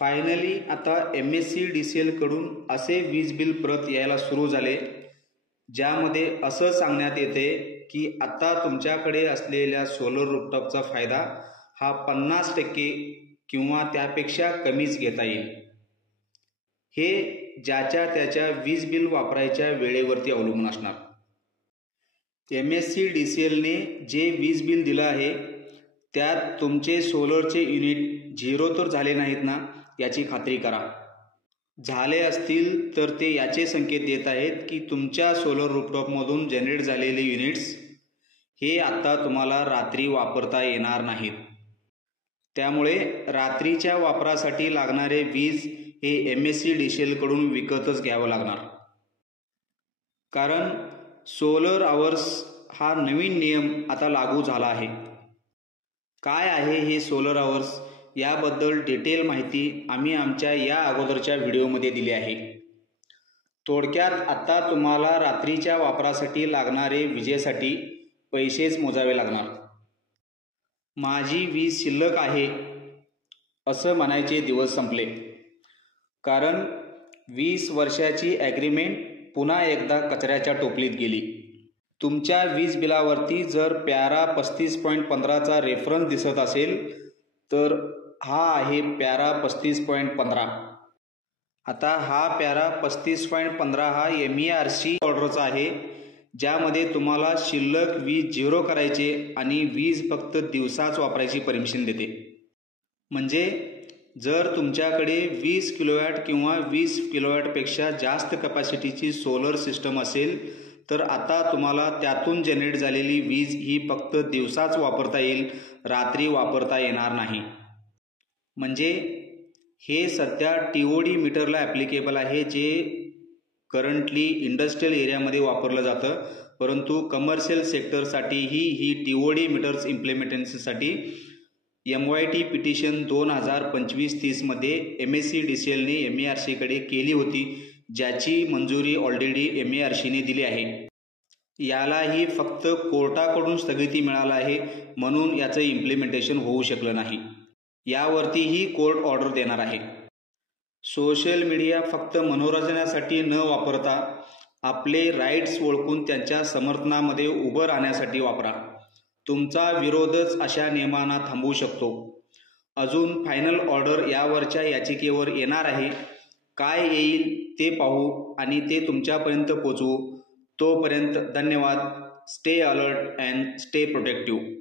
Finally आता MSCDCL कडून असे वीज बिल परत यायला सुरू झाले, ज्यामध्ये असं सांगण्यात येते की आता तुमच्याकडे असलेल्या सोलर रूफटॉपचा फायदा हा 50% किंवा त्यापेक्षा कमीच घेता येईल। हे ज्याच्या त्याच्या वीज बिल वापरायच्या वेळेवरती अवलंबून असणार। MSCDCLने जे वीज बिल दिलं आहे त्यात तुमचे सोलरचे युनिट झिरो तर झाले नाहीत ना, याची खात्री करा। झाले असतील तर ते याचे संकेत देत आहेत की तुमच्या सोलर रूफटॉपमधून जनरेट झालेले युनिट्स हे आता तुम्हाला रात्री वापरता येणार नाहीत। त्यामुळे रात्रीच्या वापरासाठी लागणारे वीज हे MSCDCL कडून विकतच घ्यावं लागणार। कारण सोलर आवर्स हा नवीन नियम आता लागू झाला आहे। काय आहे हे सोलर आवर्स याबद्दल डिटेल माहिती आम्ही आमच्या या अगोदरच्या व्हिडिओमध्ये दिली आहे। थोडक्यात आता तुम्हाला रात्रीच्या वापरासाठी लागणारे विजेसाठी पैसेच मोजावे लागणार। माझी वीज शिल्लक आहे असं म्हणायचे दिवस संपले, कारण 20 वर्षाची ॲग्रीमेंट पुन्हा एकदा कचऱ्याच्या टोपलीत गेली। तुमच्या वीज बिलावरती जर पॅरा 35.15चा रेफरन्स दिसत असेल तर हा आहे पॅरा 35.15। आता हा पॅरा 35.15 हा MERC ऑर्डरचा आहे, ज्यामध्ये तुम्हाला शिल्लक वीज झिरो करायचे आणि वीज फक्त दिवसाच वापरायची परमिशन देते। म्हणजे जर तुमच्याकडे 20 किलोवॅट किंवा 20 किलोवॅटपेक्षा जास्त कॅपॅसिटीची सोलर सिस्टम असेल तर आता तुम्हाला त्यातून जनरेट झालेली वीज ही फक्त दिवसाच वापरता येईल, रात्री वापरता येणार नाही। म्हणजे हे सध्या TOD मीटरला ॲप्लिकेबल आहे, जे करंटली इंडस्ट्रियल एरियामध्ये वापरलं जातं, परंतु कमर्शियल सेक्टरसाठीही ही TOD मीटर्स इम्प्लिमेंटेशनसाठी MYT पिटिशन 2025-30 मध्ये MSCDCLने MERC कडे केली होती, ज्याची मंजुरी ऑलरेडी MERCने दिली आहे। यालाही फक्त कोर्टाकडून स्थगिती मिळाली आहे, म्हणून याचं इम्प्लिमेंटेशन होऊ शकलं नाही। यावरतीही कोर्ट ऑर्डर देणार आहे। सोशल मीडिया फक्त मनोरंजनासाठी न वापरता आपले राईट्स ओळखून त्यांच्या समर्थनामध्ये उभं राहण्यासाठी वापरा। तुमचा विरोधच अशा नियमांना थांबवू शकतो। अजून फायनल ऑर्डर यावरच्या याचिकेवर येणार आहे। काय येईल ते पाहू आणि ते तुमच्यापर्यंत पोहोचवू। तोपर्यंत धन्यवाद। Stay alert and stay protective.